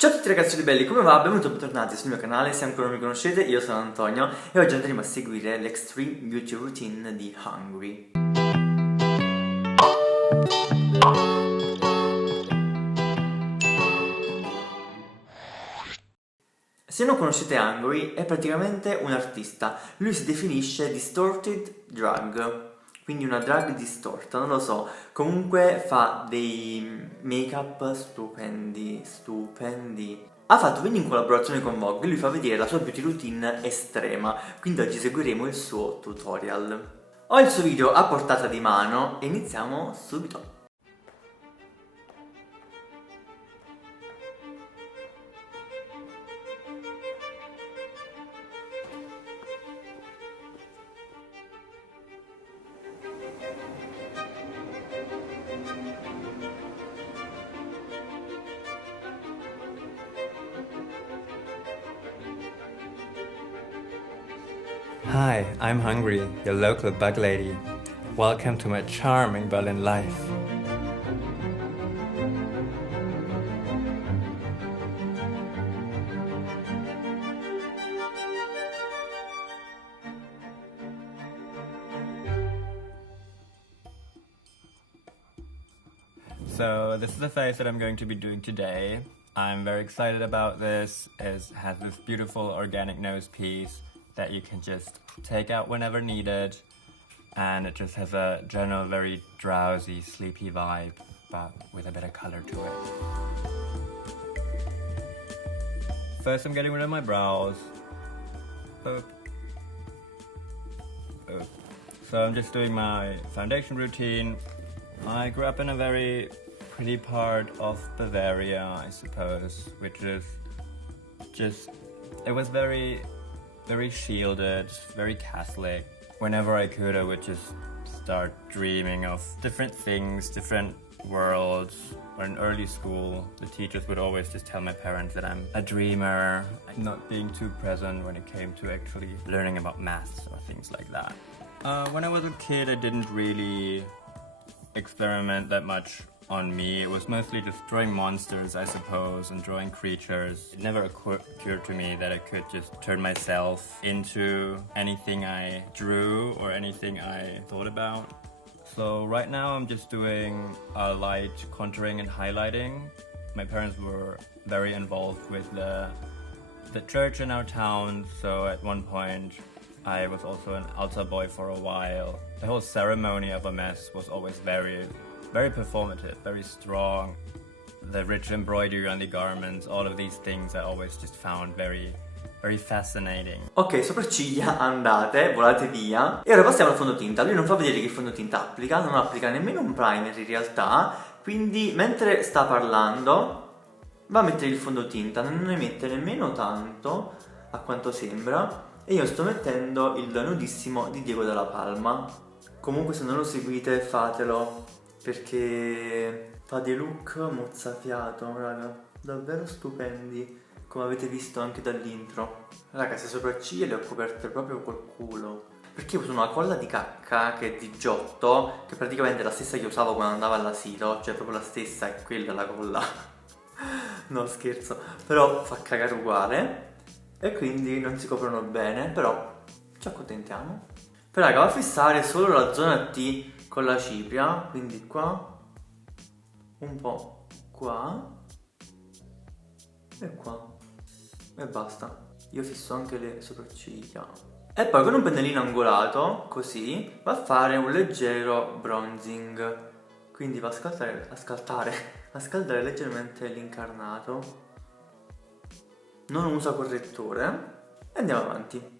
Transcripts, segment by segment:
Ciao a tutti ragazzi belli, come va? Benvenuti o bentornati sul mio canale, se ancora non mi conoscete io sono Antonio e oggi andremo a seguire l'Extreme Beauty Routine di Hungry. Se non conoscete Hungry è praticamente un artista, lui si definisce Distorted Drag, quindi una drag distorta, non lo so, comunque fa dei make-up stupendi. Ha fatto quindi in collaborazione con VOGUE, lui fa vedere la sua beauty routine estrema, quindi oggi seguiremo il suo tutorial. Ho il suo video a portata di mano e iniziamo subito. Hi, I'm Hungry, your local bug lady. Welcome to my charming Berlin life. So this is the face that I'm going to be doing today. I'm very excited about this. It has this beautiful organic nose piece that you can just take out whenever needed, and it just has a general very drowsy, sleepy vibe, but with a bit of color to it. First I'm getting rid of my brows. Boop. Boop. So I'm just doing my foundation routine. I grew up in a very pretty part of Bavaria, I suppose, which is just, it was very shielded, very Catholic. Whenever I could, I would just start dreaming of different things, different worlds. Or in early school, the teachers would always just tell my parents that I'm a dreamer, not being too present when it came to actually learning about maths or things like that. When I was a kid, I didn't really experiment that much on me. It was mostly just drawing monsters, I suppose, and drawing creatures. It never occurred to me that I could just turn myself into anything I drew or anything I thought about. So right now I'm just doing light contouring and highlighting. My parents were very involved with the church in our town, so at one point I was also an altar boy for a while. The whole ceremony of a mass was always very performative, very strong. The rich embroidery on the garments, all of these things I always just found very fascinating. Ok, sopracciglia andate, volate via. E ora passiamo al fondotinta. Lui non fa vedere che fondotinta applica, non applica nemmeno un primer in realtà, quindi mentre sta parlando va a mettere il fondotinta, non ne mette nemmeno tanto a quanto sembra. E io sto mettendo il nudissimo di dalla palma. Comunque se non lo seguite fatelo, perché fa dei look mozzafiato, raga, davvero stupendi, come avete visto anche dall'intro. Raga, queste sopracciglia le ho coperte proprio col culo, perché uso una colla di cacca che è di Giotto, che praticamente è la stessa che usavo quando andavo all'asilo, cioè proprio la stessa, è quella la colla. No, scherzo, però fa cagare uguale e quindi non si coprono bene, però ci accontentiamo. Però raga, va a fissare solo la zona T con la cipria, quindi qua, un po' qua e qua, e basta. Io fisso anche le sopracciglia. E poi con un pennellino angolato, così, va a fare un leggero bronzing, quindi va a scaldare leggermente l'incarnato. Non usa correttore e andiamo avanti.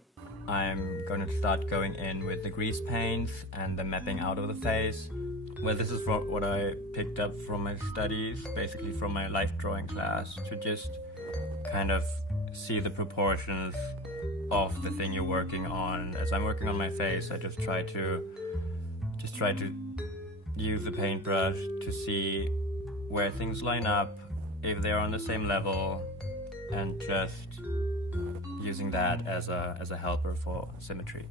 I'm going to start going in with the grease paints and the mapping out of the face. Well, this is what I picked up from my studies, basically from my life drawing class, to just kind of see the proportions of the thing you're working on. As I'm working on my face, I just try to use the paintbrush to see where things line up, if they're on the same level, and just using that as a helper for symmetry.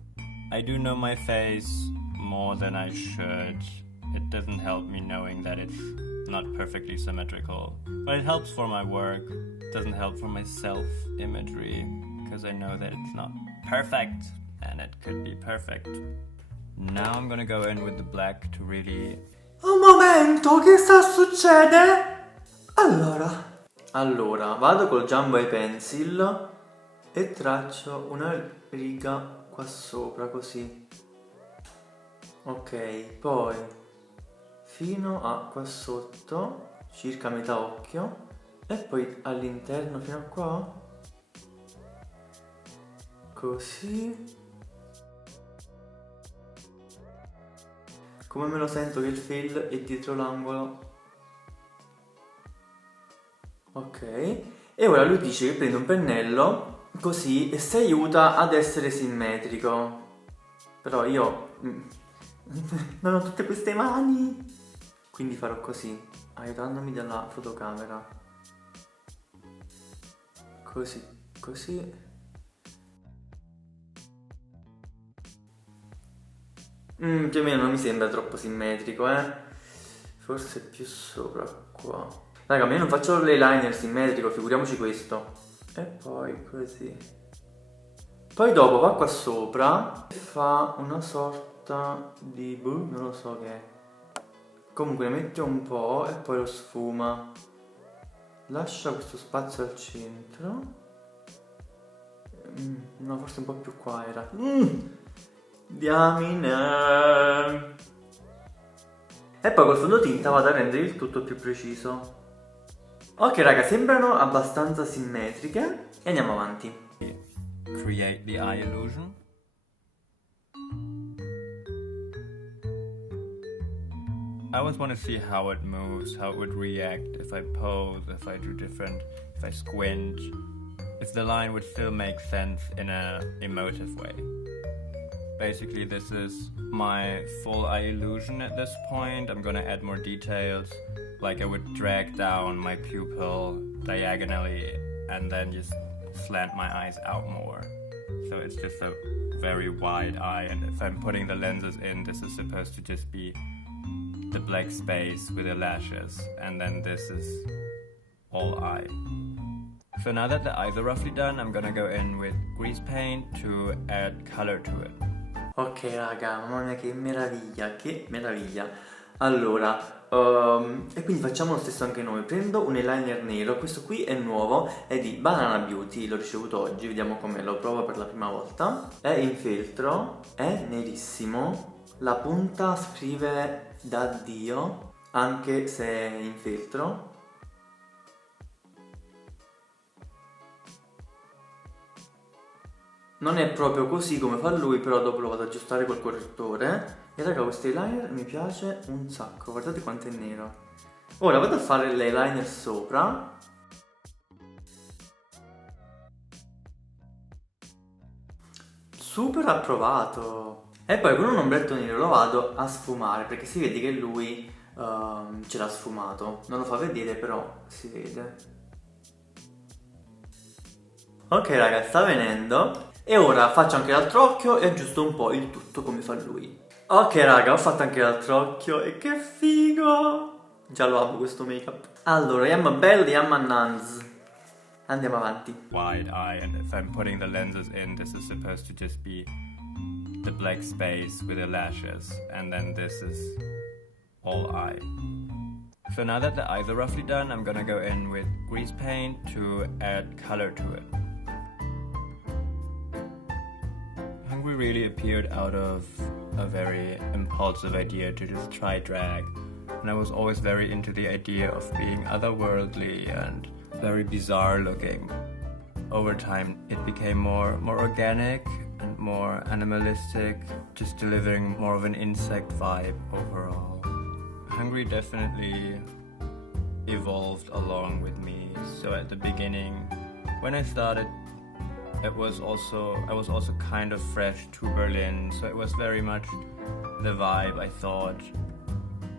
I do know my face more than I should. It doesn't help me knowing that it's not perfectly symmetrical. But it helps for my work. It doesn't help for my self-imagery, because I know that it's not perfect, and it could be perfect. Now I'm gonna go in with the black to really... Un momento, che sta succede? Allora, vado col Jumbo Eye Pencil e traccio una riga qua sopra, così. Ok, poi fino a qua sotto, circa metà occhio, e poi all'interno fino a qua, così. Come me lo sento che il fail è dietro l'angolo. Ok, e ora lui dice che prende un pennello così e si aiuta ad essere simmetrico. Però io non ho tutte queste mani, quindi farò così, aiutandomi dalla fotocamera. Così, così. Più o meno non mi sembra troppo simmetrico, forse più sopra qua. Raga, ma io non faccio l'eyeliner simmetrico, figuriamoci questo. E poi così. Poi dopo va qua sopra e fa una sorta di... non lo so che è. Comunque ne mette un po' e poi lo sfuma. Lascia questo spazio al centro. No, forse un po' più qua era. Diamine. E poi col fondotinta vado a rendere il tutto più preciso. Ok raga, sembrano abbastanza simmetriche e andiamo avanti. Create the eye illusion. I always want to see how it moves, how it would react if I pose, if I do different, if I squint, if the line would still make sense in an emotive way. Basically, this is my full eye illusion at this point. I'm gonna add more details, like I would drag down my pupil diagonally and then just slant my eyes out more. So it's just a very wide eye, and if I'm putting the lenses in, this is supposed to just be the black space with the lashes, and then this is all eye. So now that the eyes are roughly done, I'm gonna go in with grease paint to add color to it. Ok raga, mamma mia che meraviglia, che meraviglia. Allora, e quindi facciamo lo stesso anche noi. Prendo un eyeliner nero, questo qui è nuovo, è di Banana Beauty, l'ho ricevuto oggi, vediamo com'è, lo provo per la prima volta. È in feltro, è nerissimo, la punta scrive da Dio, anche se è in feltro. Non è proprio così come fa lui, però dopo lo vado ad aggiustare col correttore. E raga, questo eyeliner mi piace un sacco, guardate quanto è nero. Ora vado a fare l'eyeliner sopra. Super approvato. E poi con un ombretto nero lo vado a sfumare, perché si vede che lui ce l'ha sfumato. Non lo fa vedere, però si vede. Ok raga, sta venendo. E ora faccio anche l'altro occhio e aggiusto un po' il tutto come fa lui. Ok raga, ho fatto anche l'altro occhio e che figo! Già lo amo questo make-up. Allora, yamma belli, yamma nuns. Andiamo avanti. Wide eye, and if I'm putting the lenses in, this is supposed to just be the black space with the lashes, and then this is all eye. So now that the eyes are roughly done, I'm gonna go in with grease paint to add color to it. Hungry really appeared out of a very impulsive idea to just try drag, and I was always very into the idea of being otherworldly and very bizarre looking. Over time it became more organic and more animalistic, just delivering more of an insect vibe overall. Hungry definitely evolved along with me. So at the beginning, when I started, I was also kind of fresh to Berlin, so it was very much the vibe I thought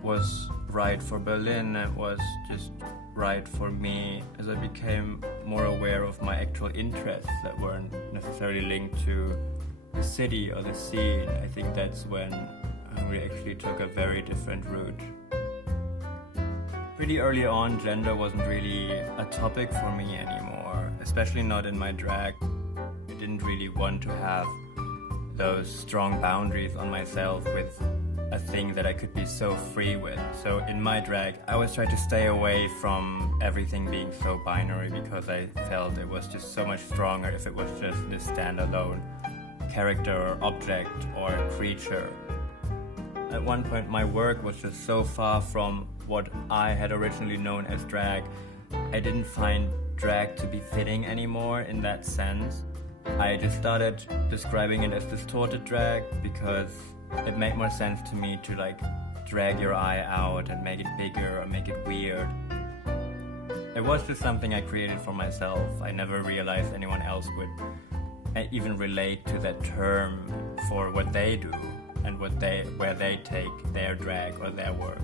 was right for Berlin. It was just right for me as I became more aware of my actual interests that weren't necessarily linked to the city or the scene. I think that's when Hungry actually took a very different route. Pretty early on, gender wasn't really a topic for me anymore, especially not in my drag. I didn't really want to have those strong boundaries on myself with a thing that I could be so free with. So in my drag, I always tried to stay away from everything being so binary because I felt it was just so much stronger if it was just this standalone character or object or creature. At one point, my work was just so far from what I had originally known as drag. I didn't find drag to be fitting anymore in that sense. I just started describing it as distorted drag because it made more sense to me to like drag your eye out and make it bigger or make it weird. It was just something I created for myself. I never realized anyone else would even relate to that term for what they do and where they take their drag or their work.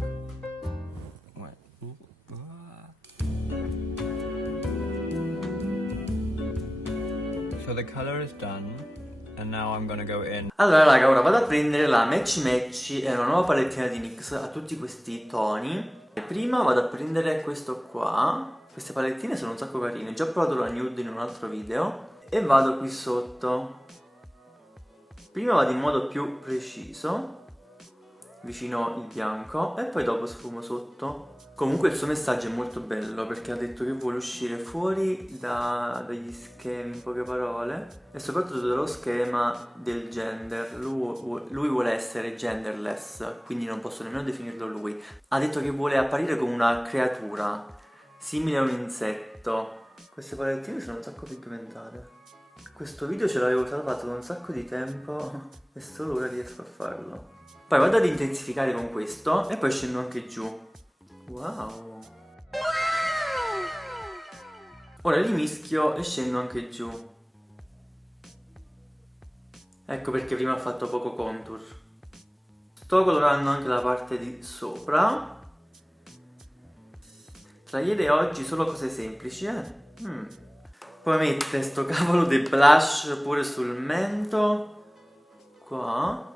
So the color is done, and now I'm gonna go in. Allora raga, ora vado a prendere la Matchy, è una nuova palettina di NYX a tutti questi toni. E prima vado a prendere questo qua. Queste palettine sono un sacco carine, ho già provato la nude in un altro video. E vado qui sotto. Prima vado in modo più preciso, vicino il bianco, e poi dopo sfumo sotto. Comunque il suo messaggio è molto bello perché ha detto che vuole uscire fuori dagli schemi, in poche parole, e soprattutto dallo schema del gender. Lui vuole essere genderless, quindi non posso nemmeno definirlo lui. Ha detto che vuole apparire come una creatura, simile a un insetto. Queste palettine sono un sacco pigmentate. Questo video ce l'avevo salvato da un sacco di tempo e solo ora riesco a farlo. Poi vado ad intensificare con questo e poi scendo anche giù. Wow! Ora li mischio e scendo anche giù. Ecco perché prima ho fatto poco contour. Sto colorando anche la parte di sopra. Tra ieri e oggi solo cose semplici, Poi mette sto cavolo di blush pure sul mento. Qua.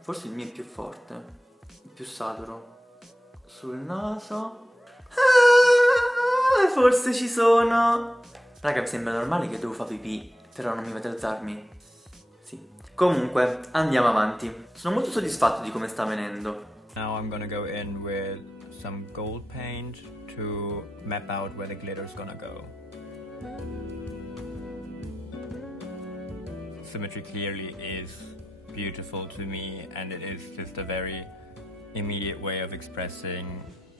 Forse il mio è più forte, più saturo. Sul naso. Forse ci sono. Raga, mi sembra normale che devo fare pipì, però non mi fate alzarmi. Sì. Comunque, andiamo avanti. Sono molto soddisfatto di come sta venendo. Now I'm gonna go in with some gold paint to map out where the glitter's gonna go. Symmetry clearly is beautiful to me, and it is just a very immediate way of expressing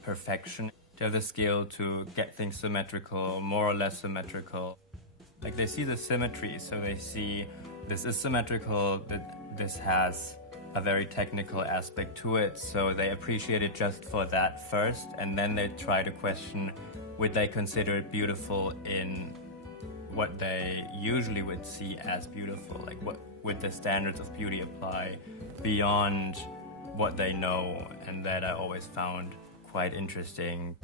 perfection. To have the skill to get things symmetrical, more or less symmetrical. Like they see the symmetry, so they see this is symmetrical, that this has a very technical aspect to it, so they appreciate it just for that first, and then they try to question would they consider it beautiful in what they usually would see as beautiful, like what would the standards of beauty apply beyond what they know, and that I always found quite interesting.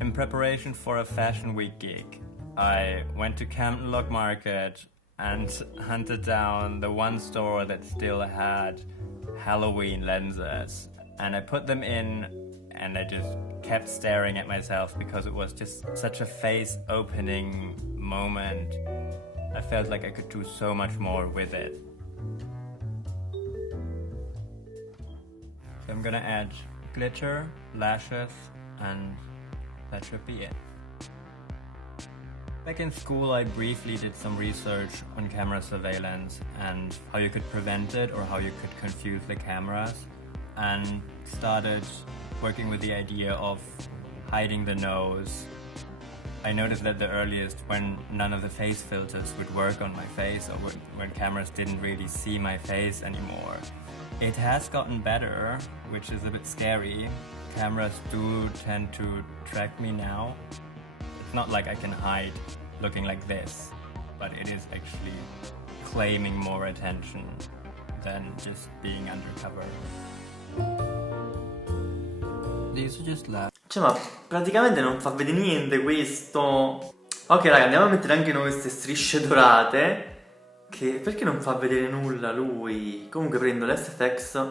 In preparation for a fashion week gig, I went to Camden Lock Market and hunted down the one store that still had Halloween lenses, and I put them in, and I just kept staring at myself because it was just such a face-opening moment. I felt like I could do so much more with it. So I'm gonna add glitter, lashes, and that should be it. Back in school, I briefly did some research on camera surveillance and how you could prevent it or how you could confuse the cameras, and started working with the idea of hiding the nose. I noticed that the earliest when none of the face filters would work on my face, or when cameras didn't really see my face anymore. It has gotten better, which is a bit scary. Cameras do tend to track me now. It's not like I can hide looking like this, but it is actually claiming more attention than just being undercover. These are just laughs. Cioè, ma praticamente non fa vedere niente questo. Ok raga, andiamo a mettere anche noi queste strisce dorate. Perché non fa vedere nulla lui? Comunque prendo l'SFX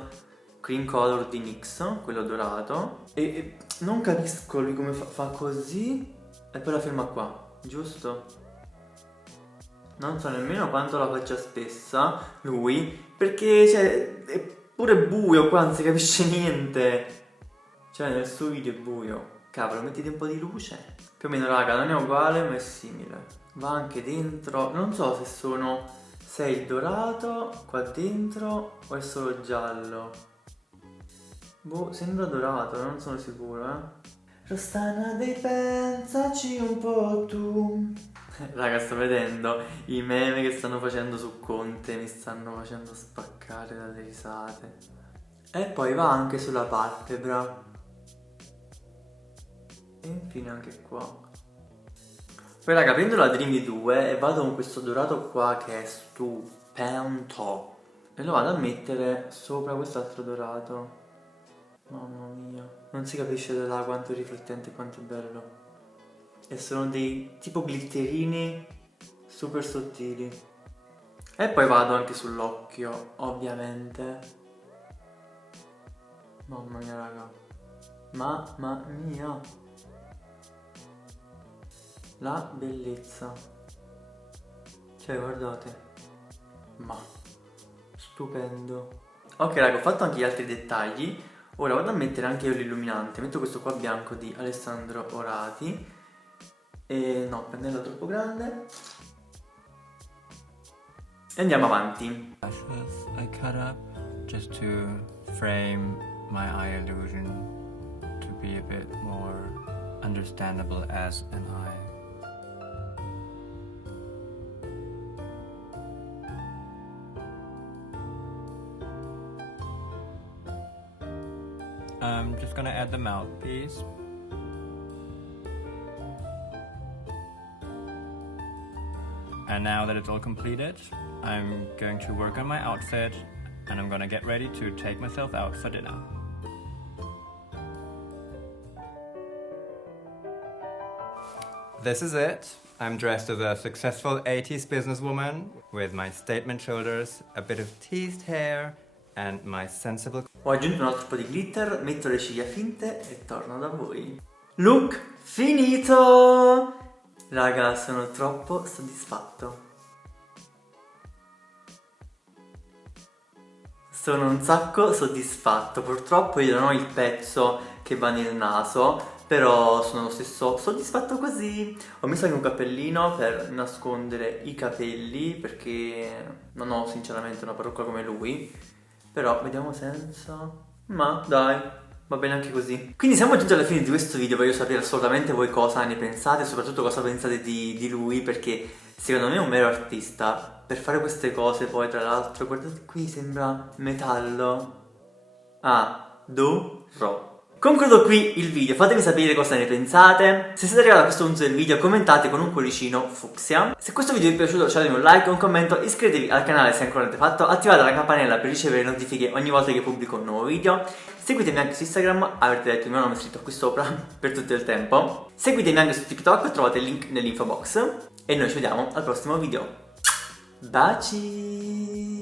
Cream Color di NYX, quello dorato, e non capisco lui come fa così e poi la firma qua, giusto? Non so nemmeno quanto la faccia spessa lui, perché cioè è pure buio qua, non si capisce niente. Cioè nel suo video è buio. Cavolo, mettiti un po' di luce. Più o meno raga, non è uguale ma è simile. Va anche dentro, non so se è il dorato qua dentro o è solo il giallo. Boh, sembra dorato, non sono sicuro, Rostana dei pensaci un po' tu. Raga, sto vedendo i meme che stanno facendo su Conte, mi stanno facendo spaccare dalle risate. E poi va anche sulla palpebra. E infine anche qua. Poi raga, prendo la Dreamy 2 e vado con questo dorato qua che è stupendo. E lo vado a mettere sopra quest'altro dorato. Mamma mia, non si capisce da là quanto è riflettente e quanto è bello. E sono dei tipo glitterini super sottili. E poi vado anche sull'occhio, ovviamente. Mamma mia raga, mamma mia, la bellezza. Cioè guardate, ma stupendo. Ok raga, ho fatto anche gli altri dettagli. Ora vado a mettere anche io l'illuminante. Metto questo qua bianco di Alessandro Orati. E no, pennello troppo grande. E andiamo avanti. Lashes I cut up just to frame my eye illusion to be a bit more understandable as an eye. I'm just gonna add the mouthpiece. And now that it's all completed, I'm going to work on my outfit and I'm gonna get ready to take myself out for dinner. This is it. I'm dressed as a successful 80s businesswoman with my statement shoulders, a bit of teased hair and my sensible... Ho aggiunto un altro po' di glitter, metto le ciglia finte e torno da voi. Look finito! Raga, sono troppo soddisfatto. Sono un sacco soddisfatto. Purtroppo io non ho il pezzo che va nel naso, però sono lo stesso soddisfatto così. Ho messo anche un cappellino per nascondere i capelli, perché non ho sinceramente una parrucca come lui. Però vediamo senza. Ma dai, va bene anche così. Quindi siamo giunti alla fine di questo video. Voglio sapere assolutamente voi cosa ne pensate e soprattutto cosa pensate di lui, perché secondo me è un vero artista. Per fare queste cose poi tra l'altro, guardate qui, sembra metallo. Ah, duro. Concludo qui il video, fatemi sapere cosa ne pensate. Se siete arrivati a questo punto del video commentate con un cuoricino fucsia. Se questo video vi è piaciuto lasciatemi un like, un commento, iscrivetevi al canale se ancora non l'avete fatto, attivate la campanella per ricevere notifiche ogni volta che pubblico un nuovo video. Seguitemi anche su Instagram, avete detto il mio nome scritto qui sopra per tutto il tempo. Seguitemi anche su TikTok, trovate il link nell'info box. E noi ci vediamo al prossimo video. Baci!